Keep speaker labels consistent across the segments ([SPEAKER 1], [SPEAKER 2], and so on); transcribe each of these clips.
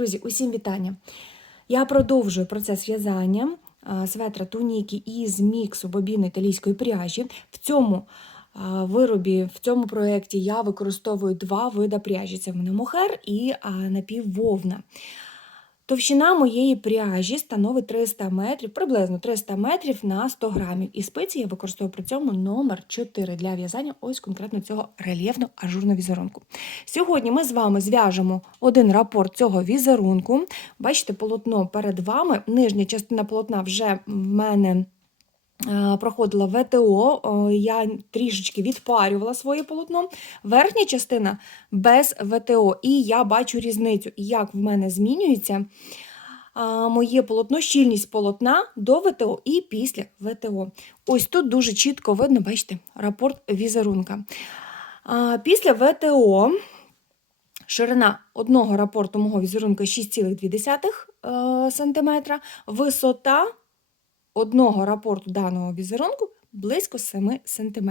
[SPEAKER 1] Друзі, усім вітання! Я продовжую процес в'язання светра туніки із міксу бобіни італійської пряжі. В цьому виробі, в цьому проєкті я використовую два види пряжі: це в мене мохер і напіввовна. Товщина моєї пряжі становить 300 метрів, приблизно 300 метрів на 100 грамів. І спиці я використовую при цьому номер 4 для в'язання ось конкретно цього рельєфно ажурного візерунку. Сьогодні ми з вами зв'яжемо один рапорт цього візерунку. Бачите, полотно перед вами. Нижня частина полотна вже в мене. Е, Проходила ВТО, я трішечки відпарювала своє полотно. Верхня частина без ВТО, і я бачу різницю, як в мене змінюється моє полотно, щільність полотна до ВТО і після ВТО. Ось тут дуже чітко видно, бачите, рапорт візерунка. Після ВТО ширина одного рапорту мого візерунка 6,2 см, висота одного рапорту даного візерунку близько 7 см.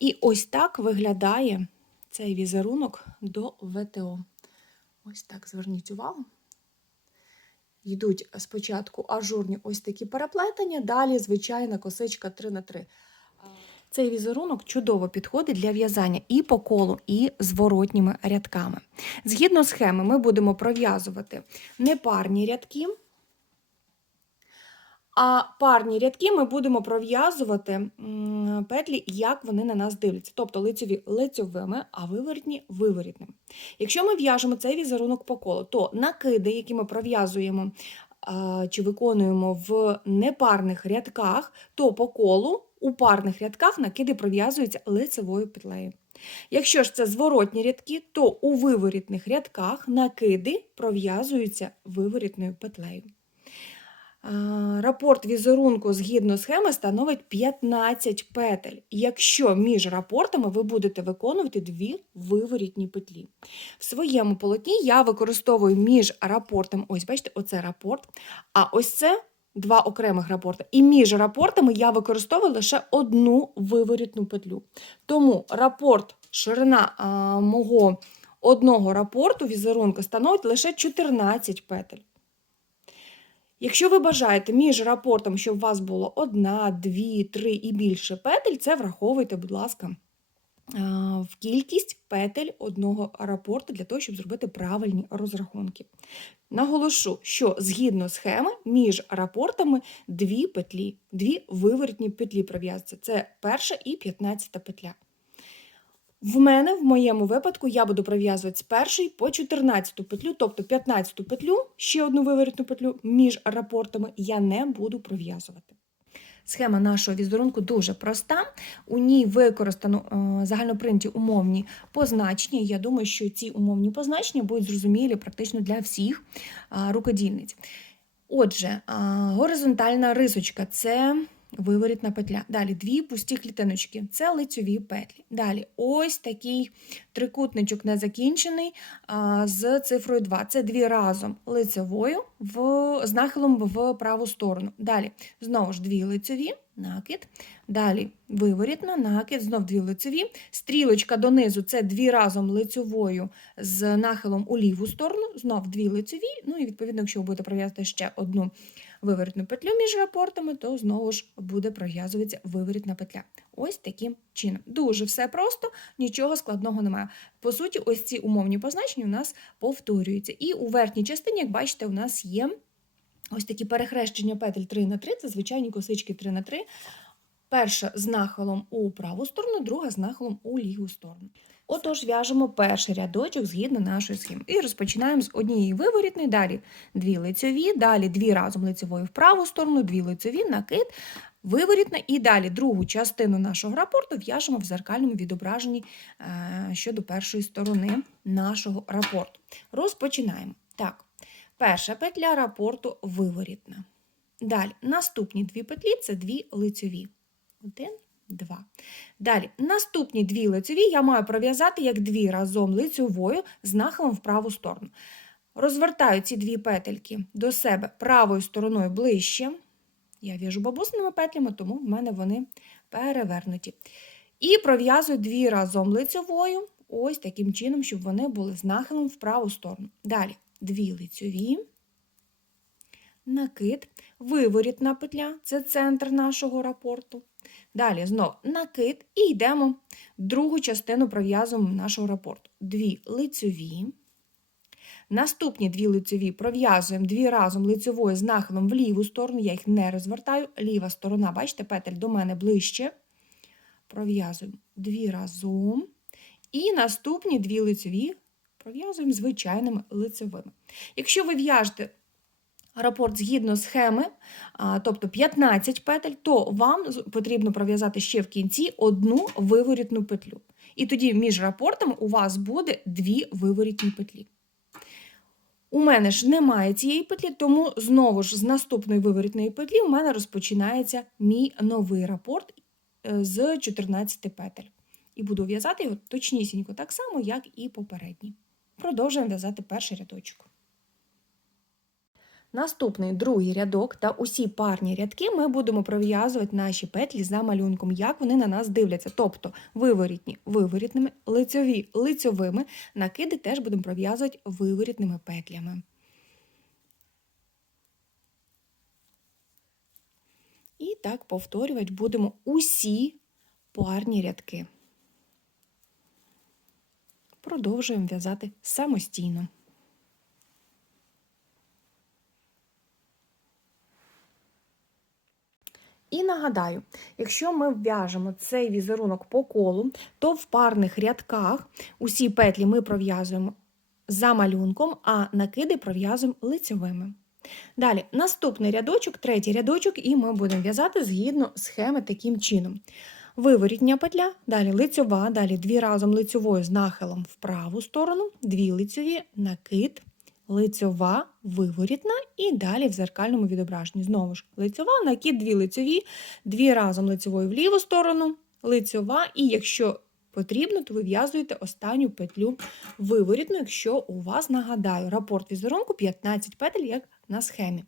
[SPEAKER 1] І ось так виглядає цей візерунок до ВТО. Ось так зверніть увагу. Йдуть спочатку ажурні ось такі переплетення, далі звичайна косичка 3 на 3 Цей візерунок чудово підходить для в'язання і по колу, і зворотніми рядками. Згідно схеми, ми будемо пров'язувати непарні рядки, а парні рядки ми будемо пров'язувати петлі, як вони на нас дивляться. Тобто лицьові лицьовими, а виворітні виворітними. Якщо ми в'яжемо цей візерунок по колу, то накиди, які ми пров'язуємо чи виконуємо в непарних рядках, то по колу у парних рядках накиди пров'язуються лицевою петлею. Якщо ж це зворотні рядки, то у виворітних рядках накиди пров'язуються виворітною петлею. А, Рапорт візерунку згідно схеми становить 15 петель, якщо між рапортами ви будете виконувати дві виворітні петлі. В своєму полотні я використовую між рапортами, ось бачите, оце рапорт, а ось це два окремих рапорти. І між рапортами я використовую лише одну виворітну петлю. Тому рапорт, ширина а, мого одного рапорту візерунку становить лише 14 петель. Якщо ви бажаєте між рапортом, щоб у вас було одна, дві, три і більше петель, це враховуйте, будь ласка, в кількість петель одного рапорту для того, щоб зробити правильні розрахунки. Наголошу, що згідно схеми між рапортами дві петлі, дві виворітні петлі пров'язуються. Це перша і п'ятнадцята петля. В мене, в моєму випадку, я буду пров'язувати з першої по 14 петлю, тобто 15 петлю, ще одну виворітну петлю між рапортами я не буду пров'язувати. Схема нашого візерунку дуже проста. У ній використано е, загальнопринті умовні позначення. Я думаю, що ці умовні позначення будуть зрозумілі практично для всіх е, рукодільниць. Отже, е, горизонтальна рисочка це виворітна петля. Далі дві пусті клітиночки це лицьові петлі. Далі ось такий трикутничок незакінчений з цифрою 2. Це дві разом лицевою в, з нахилом в праву сторону. Далі знову ж дві лицеві, накид. Далі виворітна, накид, знов дві лицеві. Стрілочка донизу це дві разом лицевою з нахилом у ліву сторону, знов дві лицеві. Ну і відповідно, якщо ви будете пров'язати ще одну виворітну петлю між рапортами, то знову ж буде пров'язуватися виворітна петля. Ось таким чином. Дуже все просто, нічого складного немає. По суті, ось ці умовні позначення у нас повторюються. І у верхній частині, як бачите, у нас є ось такі перехрещення петель 3 на 3 це звичайні косички 3 на 3 Перша з нахилом у праву сторону, друга з нахилом у ліву сторону. Отож, в'яжемо перший рядочок згідно нашої схеми. І розпочинаємо з однієї виворітної, далі дві лицеві, далі дві разом лицевою в праву сторону, дві лицеві, накид, виворітна, і далі другу частину нашого рапорту в'яжемо в зеркальному відображенні е, щодо першої сторони нашого рапорту. Розпочинаємо. Так, перша петля рапорту виворітна. Далі наступні дві петлі це дві лицеві. Один, два. Далі, наступні дві лицеві я маю пров'язати як дві разом лицевою з нахилом в праву сторону. Розвертаю ці дві петельки до себе правою стороною ближче. Я в'яжу бабусними петлями, тому в мене вони перевернуті. І пров'язую дві разом лицевою, ось таким чином, щоб вони були з нахилом в праву сторону. Далі, дві лицьові, накид, виворітна петля це центр нашого рапорту. Далі знов накид і йдемо в другу частину пров'язуємо нашого рапорту. Дві лицьові. Наступні дві лицьові пров'язуємо дві разом лицьовою з нахилом в ліву сторону, я їх не розвертаю. Ліва сторона, бачите, петель до мене ближче. Пров'язуємо дві разом. І наступні дві лицьові пров'язуємо звичайними лицевими. Якщо ви в'яжете рапорт згідно схеми, тобто 15 петель, то вам потрібно пров'язати ще в кінці одну виворітну петлю. І тоді між рапортами у вас буде дві виворітні петлі. У мене ж немає цієї петлі, тому знову ж з наступної виворітної петлі у мене розпочинається мій новий рапорт е, з 14 петель. І буду в'язати його точнісінько, так само, як і попередній. Продовжуємо в'язати перший рядочок. Наступний другий рядок та усі парні рядки ми будемо пров'язувати наші петлі за малюнком, як вони на нас дивляться. Тобто виворітні виворітними, лицьові лицьовими, накиди теж будемо пров'язувати виворітними петлями. І так повторювати будемо усі парні рядки. Продовжуємо в'язати самостійно. І нагадаю, якщо ми в'яжемо цей візерунок по колу, то в парних рядках усі петлі ми пров'язуємо за малюнком, а накиди пров'язуємо лицьовими. Далі, наступний рядочок, третій рядочок, і ми будемо в'язати згідно схеми таким чином. Виворітня петля, далі лицьова, далі дві разом лицьовою з нахилом в праву сторону, дві лицьові, накид, лицьова, виворітна і далі в зеркальному відображенні. Знову ж лицьова, накид, дві лицьові, дві разом лицьовою в ліву сторону, лицьова, і якщо потрібно, то ви в'язуєте останню петлю виворітну, якщо у вас, нагадаю, рапорт візерунку 15 петель, як на схемі.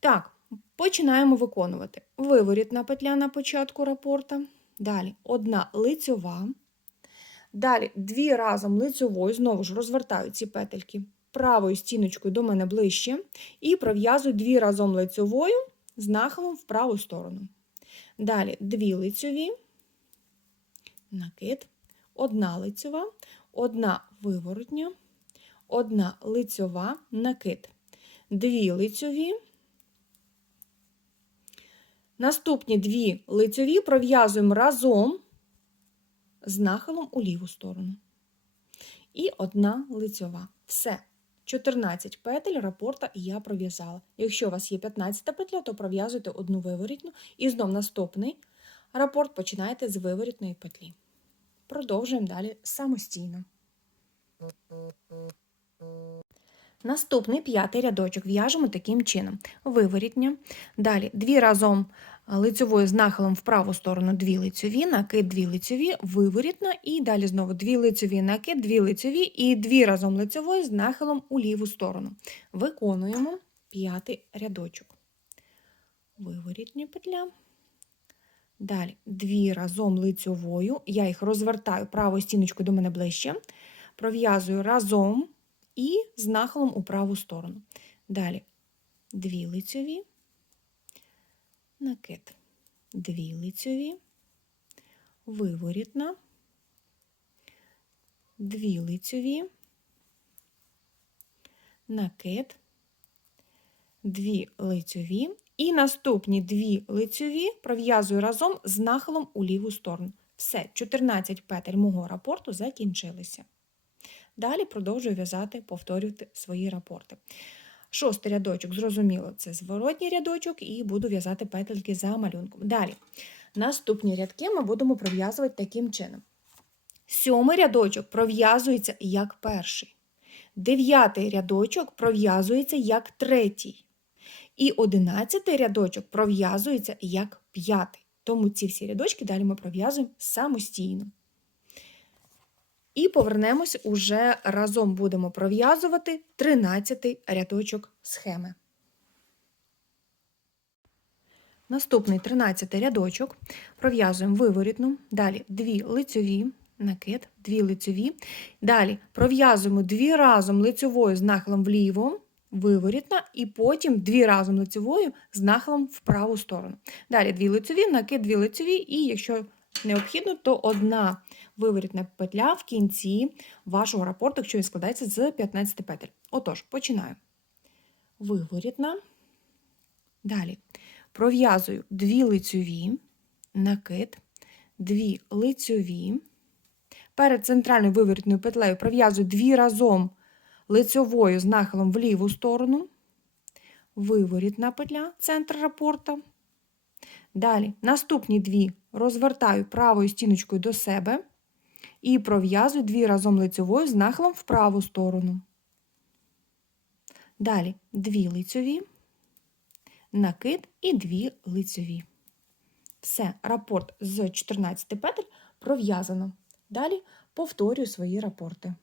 [SPEAKER 1] Так, починаємо виконувати. Виворітна петля на початку рапорта. Далі. Одна лицьова. Далі. Дві разом лицьовою, знову ж розвертаю ці петельки правою стіночкою до мене ближче, і пров'язую дві разом лицьовою з нахилом в праву сторону. Далі. Дві лицьові, накид, одна лицьова, одна виворотня, одна лицьова, накид, дві лицьові. Наступні дві лицьові пров'язуємо разом з нахилом у ліву сторону. І одна лицьова. Все. 14 петель рапорта я пров'язала. Якщо у вас є 15 петля, то пров'язуйте одну виворітну і знов наступний рапорт починаєте з виворітної петлі. Продовжуємо далі самостійно. Наступний п'ятий рядочок в'яжемо таким чином: виворітня. Далі дві разом лицьовою з нахилом в праву сторону дві лицьові, накид дві лицьові, виворітна, і далі знову дві лицьові, накид, дві лицьові і дві разом лицьовою з нахилом у ліву сторону. Виконуємо п'ятий рядочок. Виворітня петля. Далі дві разом лицьовою, я їх розвертаю правою стіночкою до мене ближче, пров'язую разом і з нахилом у праву сторону. Далі дві лицьові, накид, дві лицьові, виворітна, дві лицьові, накид, дві лицьові. І наступні дві лицьові пров'язую разом з нахилом у ліву сторону. Все, 14 петель мого рапорту закінчилися. Далі продовжую в'язати, повторювати свої рапорти. Шостий рядочок, зрозуміло, це зворотній рядочок, і буду в'язати петельки за малюнком. Далі, наступні рядки ми будемо пров'язувати таким чином. Сьомий рядочок пров'язується як перший. Дев'ятий рядочок пров'язується як третій. І одинадцятий рядочок пров'язується як п'ятий. Тому ці всі рядочки далі ми пров'язуємо самостійно. І повернемось уже разом будемо пров'язувати 13 рядочок схеми. Наступний 13 рядочок пров'язуємо виворітну, далі дві лицьові, накид, дві лицьові. Далі пров'язуємо дві разом лицьовою з нахилом вліво, виворітна, і потім дві разом лицьовою з нахилом в праву сторону. Далі дві лицьові, накид, дві лицьові, і якщо необхідно, то одна виворітна петля в кінці вашого рапорту, якщо він складається з 15 петель. Отож, починаю. Виворітна. Далі пров'язую дві лицьові, накид, дві лицьові. Перед центральною виворітною петлею пров'язую дві разом лицьовою з нахилом в ліву сторону, виворітна петля, центр рапорта. Далі наступні дві розвертаю правою стіночкою до себе і пров'язую дві разом лицьовою з нахилом в праву сторону. Далі дві лицьові, накид і дві лицьові. Все, рапорт з 14 петель пров'язано. Далі повторюю свої рапорти.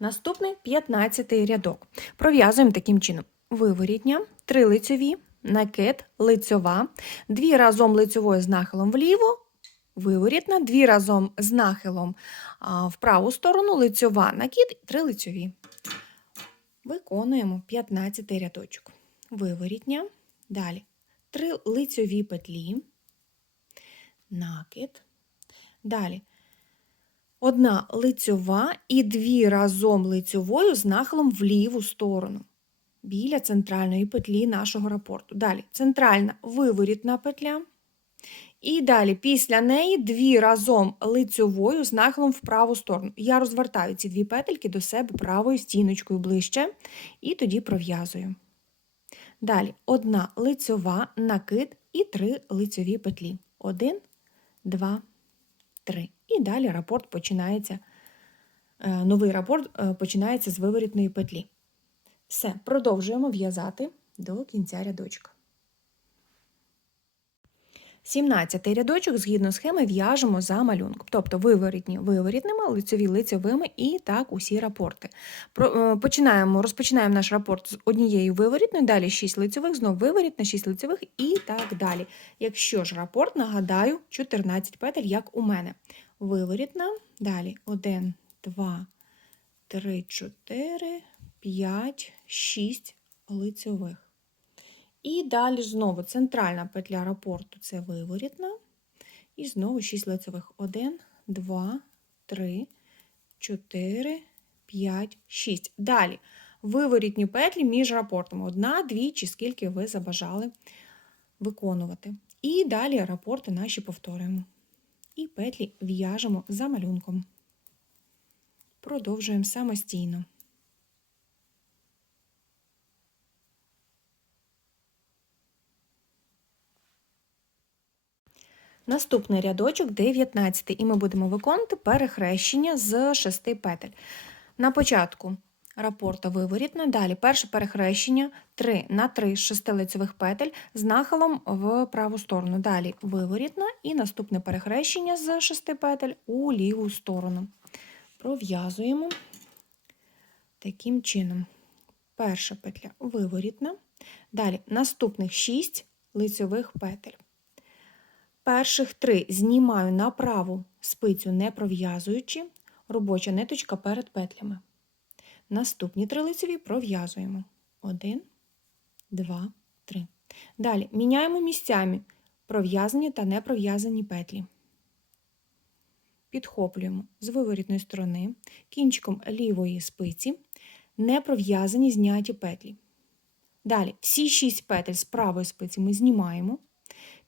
[SPEAKER 1] Наступний 15 рядок. Пров'язуємо таким чином: виворітня, три лицьові, накид, лицьова, дві разом лицьовою з нахилом вліво, виворітна, дві разом з нахилом в праву сторону, лицьова, накид, три лицьові. Виконуємо 15 рядочок. Виворітня, далі три лицьові петлі, накид. Далі одна лицьова і дві разом лицьовою з нахилом в ліву сторону біля центральної петлі нашого рапорту. Далі центральна виворітна петля. І далі після неї дві разом лицьовою з нахилом в праву сторону. Я розвертаю ці дві петельки до себе правою стіночкою ближче і тоді пров'язую. Далі одна лицьова, накид і три лицьові петлі. Один, два, три. І далі рапорт починається, е, новий рапорт е, починається з виворітної петлі. Все, продовжуємо в'язати до кінця рядочка. 17 рядочок згідно схеми в'яжемо за малюнком, тобто виворітні виворітними, лицеві лицевими і так усі рапорти. Про, починаємо, Розпочинаємо наш рапорт з однією виворітною, далі 6 лицевих, знову виворітна, 6 лицевих і так далі. Якщо ж рапорт, нагадаю, 14 петель, як у мене. Виворітна, далі 1, 2, 3, 4, 5, 6 лицевих. І далі знову центральна петля рапорту це виворітна. І знову 6 лицевих. 1, 2, 3, 4, 5, 6. Далі виворітні петлі між рапортами. Одна, дві, чи скільки ви забажали виконувати. І далі рапорти наші повторюємо. І петлі в'яжемо за малюнком. Продовжуємо самостійно. Наступний рядочок 19, і ми будемо виконувати перехрещення з 6 петель. На початку рапорта виворітна, далі перше перехрещення 3 на 3 з 6 лицевих петель з нахилом в праву сторону. Далі виворітна і наступне перехрещення з 6 петель у ліву сторону. Пров'язуємо таким чином. Перша петля виворітна, далі наступних 6 лицевих петель. Перших три знімаю на праву спицю, не пров'язуючи, робоча ниточка перед петлями. Наступні три лицеві пров'язуємо. Один, два, три. Далі міняємо місцями пров'язані та непров'язані петлі. Підхоплюємо з виворітної сторони кінчиком лівої спиці непров'язані зняті петлі. Далі всі шість петель з правої спиці ми знімаємо,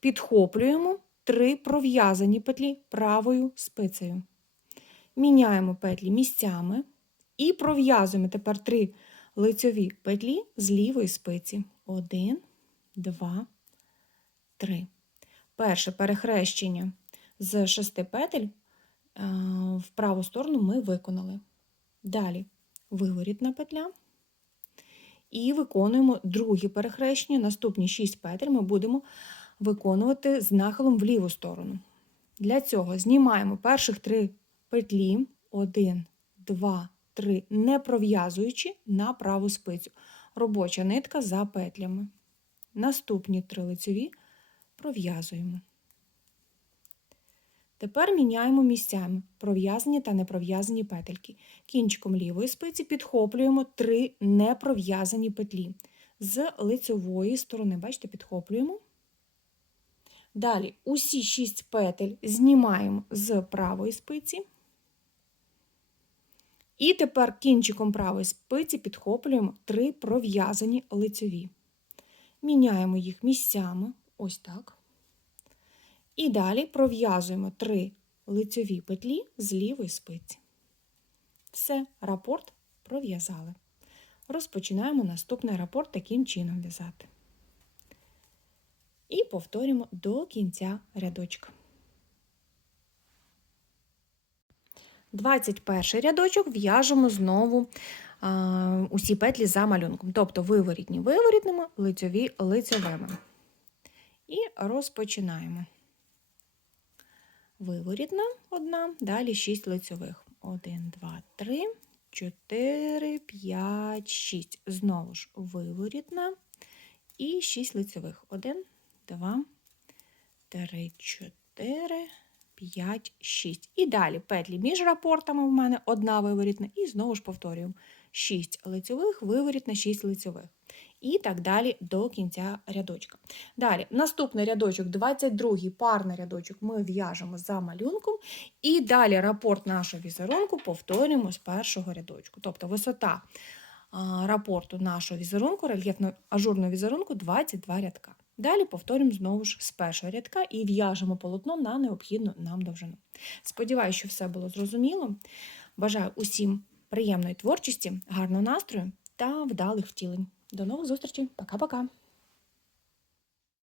[SPEAKER 1] підхоплюємо три пров'язані петлі правою спицею. Міняємо петлі місцями і пров'язуємо тепер три лицьові петлі з лівої спиці. Один, два, три. Перше перехрещення з шести петель е, в праву сторону ми виконали. Далі виворітна петля. І виконуємо друге перехрещення. Наступні 6 петель ми будемо виконувати з нахилом в ліву сторону. Для цього знімаємо перших три петлі, 1, 2, 3, не пров'язуючи на праву спицю. Робоча нитка за петлями. Наступні три лицеві пров'язуємо. Тепер міняємо місцями пров'язані та непров'язані петельки. Кінчиком лівої спиці підхоплюємо три непров'язані петлі з лицевої сторони. Бачите, підхоплюємо. Далі усі шість петель знімаємо з правої спиці. І тепер кінчиком правої спиці підхоплюємо три пров'язані лицеві. Міняємо їх місцями, ось так. І далі пров'язуємо три лицеві петлі з лівої спиці. Все, рапорт пров'язали. Розпочинаємо наступний рапорт таким чином в'язати. І повторюємо до кінця рядочка. 21 рядочок в'яжемо знову а, усі петлі за малюнком, тобто виворітні виворітними, лицьові лицьовими. І розпочинаємо. Виворітна одна, далі 6 лицьових. 1, 2, 3, 4, 5, 6. Знову ж виворітна і 6 лицьових. 1, 2, 3, 4, 5, 6. І далі петлі між рапортами в мене одна виворітна, і знову ж повторюємо 6 лицьових, виворітна, 6 лицьових. І так далі до кінця рядочка. Далі, наступний рядочок, 22-й парний рядочок, ми в'яжемо за малюнком. І далі рапорт нашого візерунку повторюємо з першого рядочку. Тобто висота рапорту нашого візерунку, рельєфно-ажурного візерунку 22 рядка. Далі повторимо знову ж з першого рядка і в'яжемо полотно на необхідну нам довжину. Сподіваюся, що все було зрозуміло. Бажаю усім приємної творчості, гарного настрою та вдалих втілень. До нових зустрічей. Пока-пока.